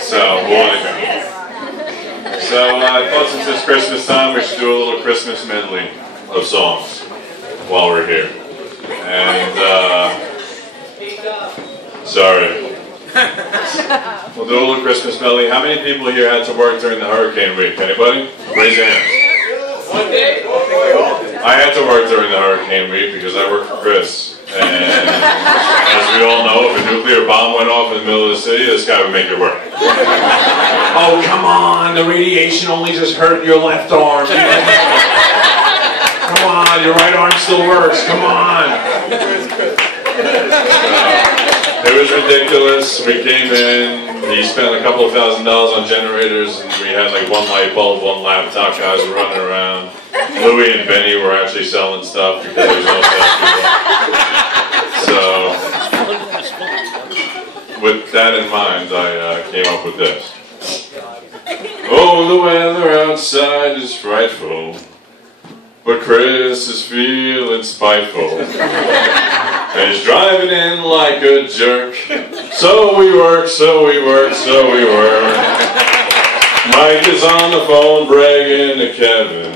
So, so I thought since it's Christmas time, we should do a little Christmas medley of songs while we're here. And, sorry. We'll do a little Christmas medley. How many people here had to work during the hurricane week? Anybody? Raise your hands. I had to work during the hurricane week because I work for Chris. And as we all know, if a nuclear bomb went off in the middle of the city, this guy would make it work. Oh, come on, the radiation only just hurt your left arm. Come on, your right arm still works, come on. It was ridiculous. We came in, he spent a couple of $1,000s on generators, and we had like one light bulb, one laptop, guys were running around. Louie and Benny were actually selling stuff because there was no salespeople. So, with that in mind, I came up with this. Oh, the weather outside is frightful, but Chris is feeling spiteful. And he's driving in like a jerk. So we work, so we work, so we work. Mike is on the phone bragging to Kevin.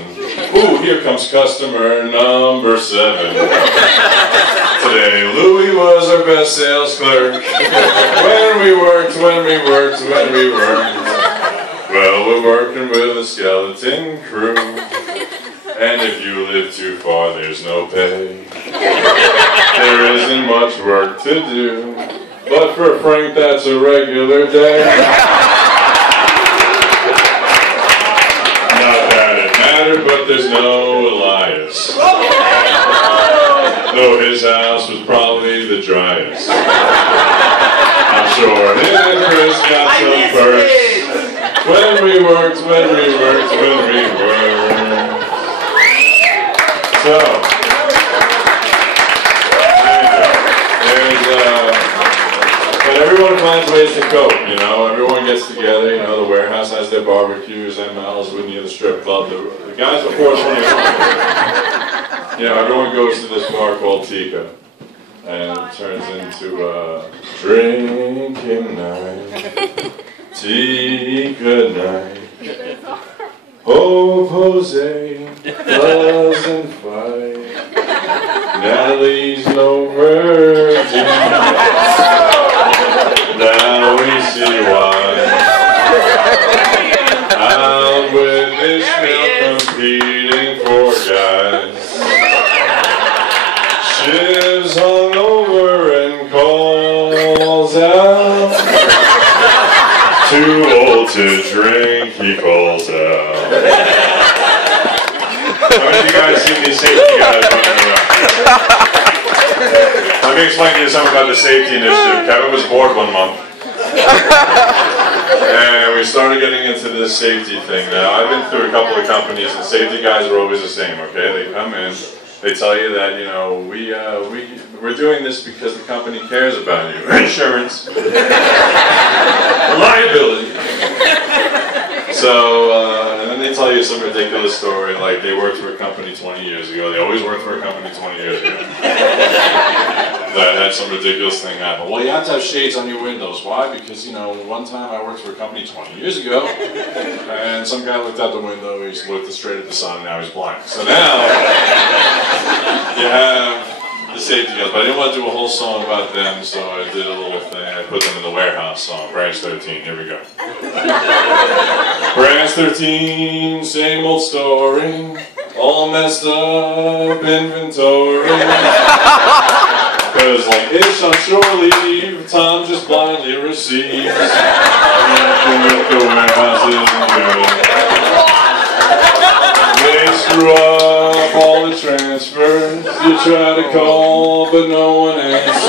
Ooh, here comes customer number 7. Today, Louie was our best sales clerk. When we worked, when we worked, when we worked. Well, we're working with a skeleton crew. And if you live too far, there's no pay. There isn't much work to do. But for Frank, that's a regular day. But there's no Elias. Though his house was probably the driest. I'm sure him and Chris got some perks. When we worked, when we worked, when we worked. So, but everyone finds ways to cope, you know. Everyone gets together, you know. The warehouse has their barbecues, ML's with the strip club. The guys before 21. You know, everyone goes to this bar called Tika, and it turns into a drinking night, Tika night. Hope Jose doesn't fight. Natalie's no virgin. Now we see why. Out with Ishmael competing for guys. Shiv's hungover and calls out. Too old to drink, he calls out. How many of you guys see these safety guys running around? Let me explain to you something about the safety initiative. Kevin was bored one month. And we started getting into this safety thing. Now, I've been through a couple of companies, and safety guys are always the same, okay? They come in, they tell you that, you know, we're doing this because the company cares about you. Insurance. Liability. So, and then they tell you some ridiculous story, like they worked for a company 20 years ago. They always worked for a company 20 years ago. That had some ridiculous thing happen. Well, you have to have shades on your windows. Why? Because, you know, one time I worked for a company 20 years ago, and some guy looked out the window, he looked straight at the sun, and now he's blind. So now, you have the safety guys, but I didn't want to do a whole song about them, so I did a little thing. I put them in the warehouse song, Branch 13. Here we go. Branch 13, same old story, all messed up inventory. Cause like Ish on shore leave, Tom just blindly receives. The warehouse isn't good. They screw up all the transfers. You try to call, but no one answers.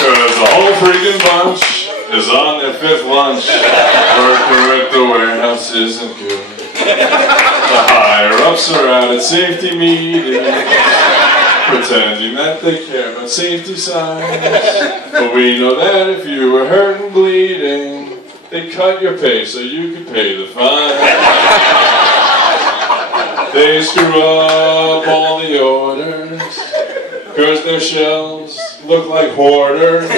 Cause the whole freaking bunch is on their 5th lunch. Working with the warehouse isn't good. The higher-ups are out at safety meetings, pretending that they care about safety signs. But we know that if you were hurt and bleeding, they cut your pay so you could pay the fine. They screw up all the orders, cause their shelves look like hoarders.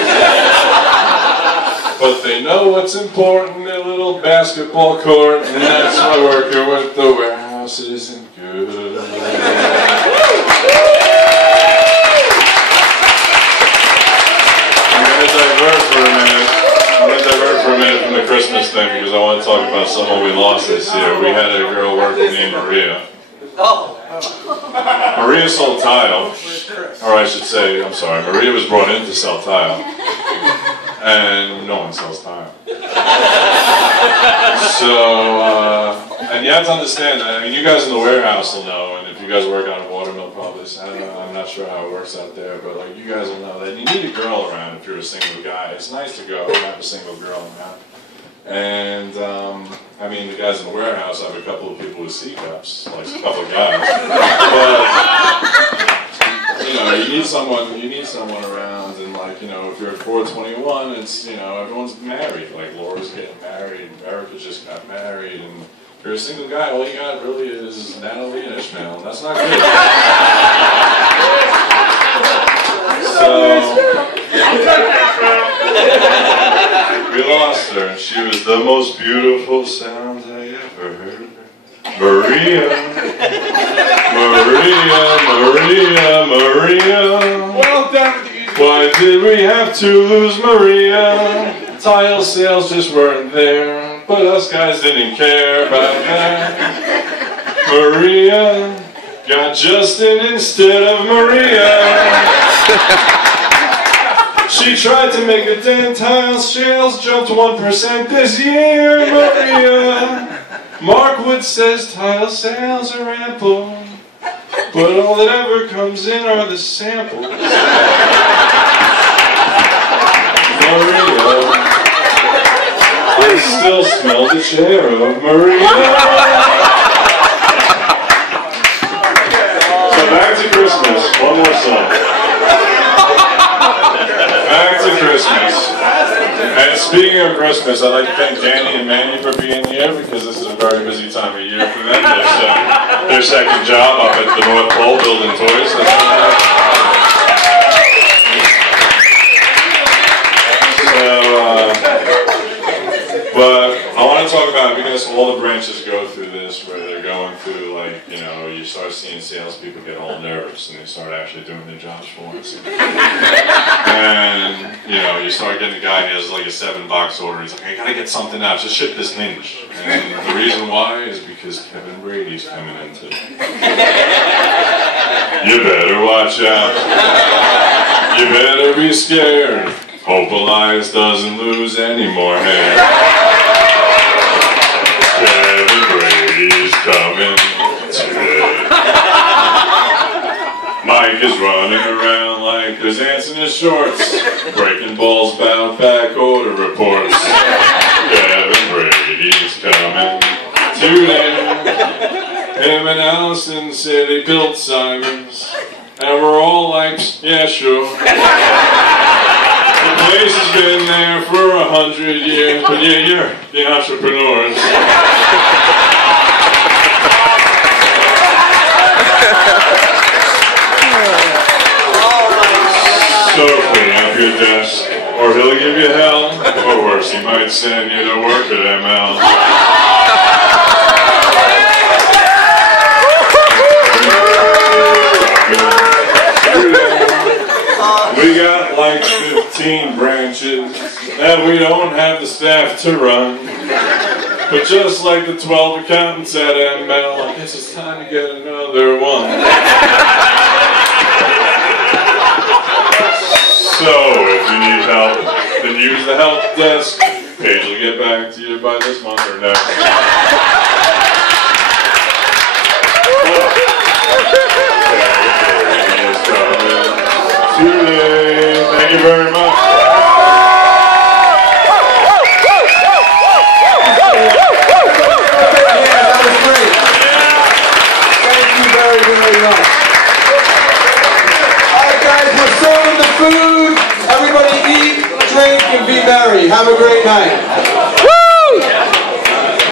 But they know what's important, their little basketball court, and that's why working with the warehouse isn't good. I'm going to divert for a minute from the Christmas thing because I want to talk about someone we lost this year. We had a girl working named Maria. Maria sold tile, or I should say, I'm sorry, Maria was brought in to sell tile, and no one sells tile. So, and you have to understand, I mean, you guys in the warehouse will know, and if you guys work out of Watermill Publix, I don't know, I'm not sure how it works out there, but like, you guys will know that you need a girl around if you're a single guy. It's nice to go and have a single girl around. And, I mean, the guys in the warehouse have a couple of people with C-cups, like a couple of guys. But, you know, you need someone around, and like, you know, if you're at 421, it's, you know, everyone's married. Like, Laura's getting married, Erica just got married, and if you're a single guy, all you got really is Natalie and Ishmael, and that's not good. So, we lost her, and she was the most beautiful sound I ever heard. Maria, Maria, Maria, Maria. Well done with the music. Why did we have to lose Maria? Tile sales just weren't there, but us guys didn't care about that. Maria got Justin instead of Maria. She tried to make a dent, tile sales jumped 1% this year, Maria. Markwood says tile sales are ample, but all that ever comes in are the samples. Maria, I still smell the chair of Maria. So back to Christmas, one more song. Back to Christmas. And speaking of Christmas, I'd like to thank Danny and Manny for being here because this is a very busy time of year for them. Their second job up at the North Pole building toys. But I want to talk about, because all the branches go through this, where they're going through, like, you know, you start seeing salespeople get all nervous and they start actually doing their jobs for us. And, you know, you start getting a guy who has like a 7-box order. He's like, I gotta get something out, just ship this hinge. And the reason why is because Kevin Brady's coming in today. You better watch out. You better be scared. Hope Elias doesn't lose any more hair. Kevin Brady's coming today. Mike is running around like there's ants in his shorts, breaking balls about back order reports. Kevin Brady's coming today. Him and Allison say they built Simons, and we're all like, yeah, sure. The place has been there for 100 years, but yeah, you're the entrepreneurs. So clean up your desk, or he'll give you hell, or worse, he might send you to work at ML. We got like 15 branches, and we don't have the staff to run. But just like the 12 accountants at ML, I guess it's time to get another one. So, if you need help, then use the help desk. Paige will get back to you by this month or next. Thank you very much. Yeah, that was great. Thank you very, very much. Alright guys, we're serving the food. Everybody eat, drink, and be merry. Have a great night.